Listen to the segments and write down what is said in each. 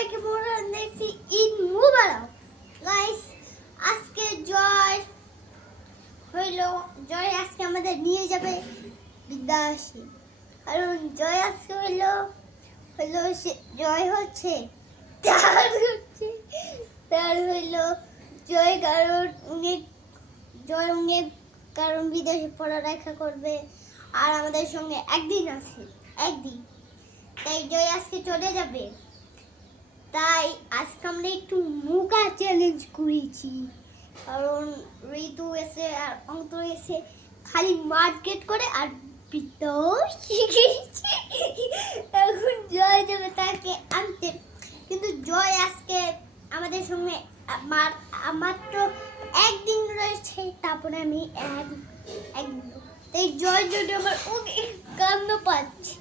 সবাইকে বলছি ঈদ মুবারক গাইস। আজকে জয় আজকে আমাদের নিয়ে যাবে বিদ্যাসী, কারণ জয় আজকে জয় হচ্ছে তার জয়, কারণ বিদেশে পড়ালেখা করবে আর আমাদের সঙ্গে একদিন তাই জয় আজকে চলে যাবে। তাই আজকে আমরা একটু মুখা চ্যালেঞ্জ করেছি, কারণ ঋতু এসে আর অন্ত এসে খালি মার্কেট করে আর শিখেছে। এখন জয় যাবে তাকে আনতে, কিন্তু জয় আজকে আমাদের সঙ্গে মাত্র একদিন রয়েছে, তারপরে আমি একদিন তাই জয় জন্য আমার অনেক কান্না পাচ্ছে।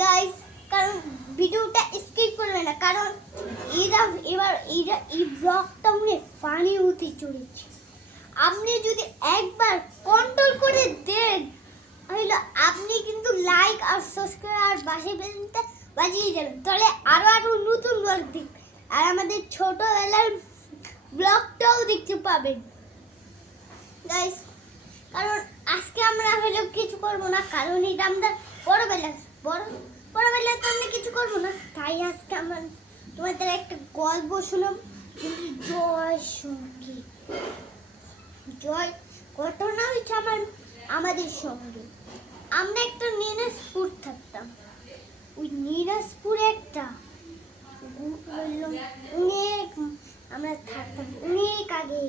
গাইস, কারণ ভিডিওটা স্কিপ করবে না, কারণ এই ব্লগটা অনেক ফানি হতে চলেছে। আপনি যদি একবার কন্ট্রোল করে দেন তাহলে আপনি কিন্তু লাইক আর সাবস্ক্রাইব আর বেলটা বাজিয়ে যাবেন, তাহলে আরো নতুন ব্লগ দেখবেন আর আমাদের ছোটবেলার ব্লগটাও দেখতে পাবেন গাইস। কারণ আজকে আমরা কিছু করবো না, কারণ এটা আমরা বড়বেলা তো আমরা কিছু করবো না। তাই আজকে আমরা তোমাদের একটা গল্প শুনলাম, জয় ঘটনা হয়েছে আমাদের সঙ্গে। আমরা একটা নিরাজপুর থাকতাম, ওই নিরাজপুরে একটা আমরা থাকতাম অনেক আগে,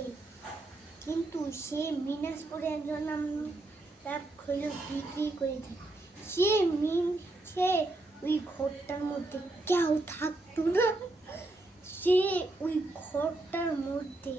কিন্তু সে মিনাজপুরের জন্য আমরা বিক্রি করে দিই। সে ওই ঘরটার মধ্যে কেউ থাকতো না, সে ওই ঘরটার মধ্যে